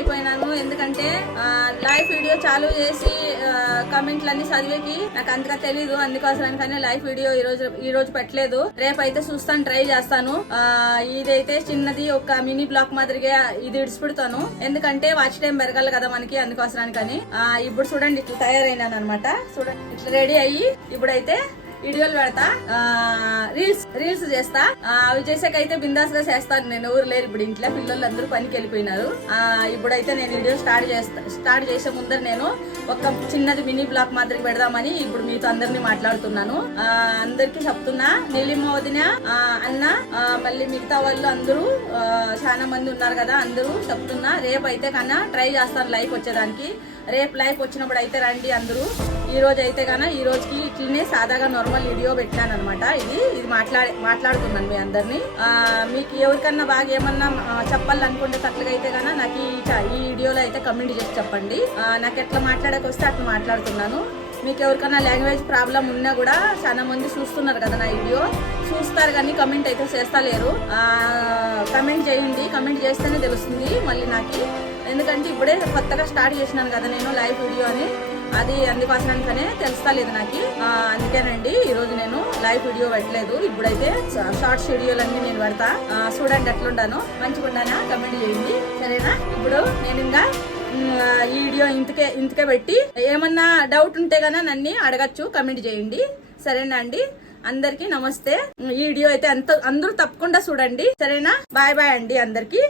అయిపోయినాను. ఎందుకంటే live video చాలు చేసి కమెంట్లన్నీ చదివేకి నాకు అంతగా తెలీదు. అందుకోసమని లైవ్ వీడియో ఈ రోజు పెట్టలేదు. రేపు అయితే చూస్తాను, ట్రై చేస్తాను. ఇదైతే చిన్నది ఒక మినీ బ్లాక్ మాదిరిగా ఇది ఇడిచిపెడతాను. ఎందుకంటే వాచ్ టైం పెరగాలి కదా మనకి, అందుకోసమని. ఇప్పుడు చూడండి ఇట్లా తయారైనాను అనమాట. చూడండి ఇట్లా రెడీ అయ్యి ఇప్పుడైతే వీడియోలు పెడతా, రీల్స్ చేస్తా. అవి చేసాకైతే బిందాస్ గా చేస్తాను. నేను ఎవరు లేరు ఇప్పుడు ఇంట్లో, పిల్లలు అందరూ పనికి వెళ్ళిపోయినారు. ఇప్పుడైతే నేను వీడియో స్టార్ట్ చేసే ముందర నేను ఒక చిన్నది మినీ బ్లాక్ మాదిరి పెడదామని ఇప్పుడు మీతో అందరినీ మాట్లాడుతున్నాను. అందరికి చెప్తున్నా, నీలిమ వదిన, అన్న, మళ్ళీ మిగతా వాళ్ళు అందరూ చాలా మంది ఉన్నారు కదా, అందరూ చెప్తున్నా. రేపు అయితే కన్నా ట్రై చేస్తాను లైవ్ వచ్చేదానికి. రేపు లైవ్ వచ్చినప్పుడు అయితే రండి అందరూ. ఈ రోజు అయితే కన్నా ఈ రోజుకి ఇట్లనే సాదాగా నార్మల్ వీడియో పెట్టాను అనమాట. ఇది మాట్లాడుతున్నాను మీ అందరినీ. మీకు ఎవరికన్నా బాగా ఏమన్నా చెప్పాలనుకుంటే అట్లుగా అయితే కన్నా నాకు ఈ వీడియోలో అయితే కమెంట్ చేసి చెప్పండి. నాకు ఎట్లా మాట్లాడక వస్తే అట్లా మాట్లాడుతున్నాను. మీకు ఎవరికన్నా లాంగ్వేజ్ ప్రాబ్లం ఉన్నా కూడా చాలా మంది చూస్తున్నారు కదా నా వీడియో, చూస్తారు కానీ కమెంట్ అయితే చేస్తలేరు. కమెంట్ చేయండి, కమెంట్ చేస్తేనే తెలుస్తుంది మళ్ళీ నాకు. ఎందుకంటే ఇప్పుడే కొత్తగా స్టార్ట్ చేసినాను కదా నేను లైవ్ వీడియో అని, అది అందుకోసమే తెలుస్తలేదు నాకు. అందుకేనండి ఈ రోజు నేను లైవ్ వీడియో పెట్టలేదు. ఇప్పుడైతే షార్ట్స్ వీడియోలన్నీ నేను పెడతా. చూడండి ఎట్లుంటాను, మంచిగా ఉండానా కమెంట్ చేయండి, సరేనా? ఇప్పుడు నేను ఇంకా ఈ వీడియో ఇంతకే పెట్టి ఏమన్నా డౌట్ ఉంటే గానా నన్ను అడగచ్చు, కమెంట్ చేయండి, సరేనా అండి? అందరికి నమస్తే. ఈ వీడియో అయితే అందరూ తప్పకుండా చూడండి, సరేనా? బాయ్ బాయ్ అండి అందరికి.